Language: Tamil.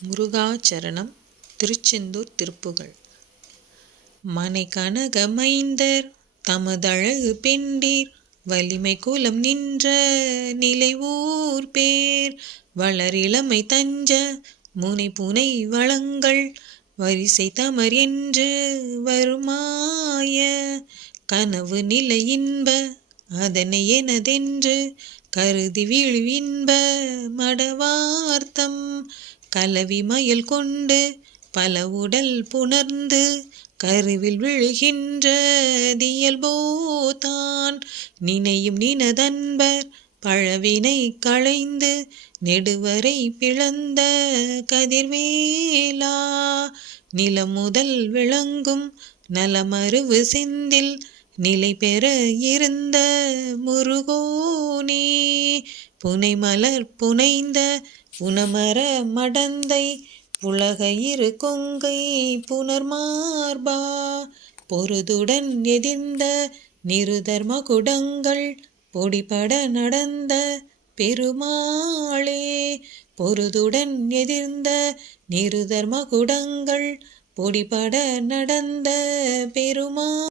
முருகாச்சரணம். திருச்செந்தூர் திருப்புகழ். மனை கனக மைந்தர் தமதழகு பெண்டீர் வலிமை குலம் நின்ற நிலை ஊர் பேர் வளரிளமை தஞ்ச முனை புனை வளங்கள் வரிசை தமர் என்று வருமாய கனவு நிலை இன்ப அதனை எனதென்று கருதி விழுவின்ப மடவார்த்தம் கலவி மயல் கொண்டு பல உடல் புணர்ந்து கருவில் விழுகின்ற தியல்போதான் நினையும் நினதன்பர் பழவினை களைந்து நெடுவரை பிளந்த கதிர்வேலா நிலமுதல் விளங்கும் நலமருவு செந்தில் நிலை பெற இருந்த முருகோனே புனை மலர் புனைந்த புனமர மடந்தை உலக இரு கொங்கை புனர்மார்பா பொருதுடன் எதிர்ந்த நிருதர்ம குடங்கள் பொடிபட நடந்த பெருமாளே பொருதுடன் எதிர்ந்த நிருதர்ம குடங்கள் பொடிபட நடந்த பெருமா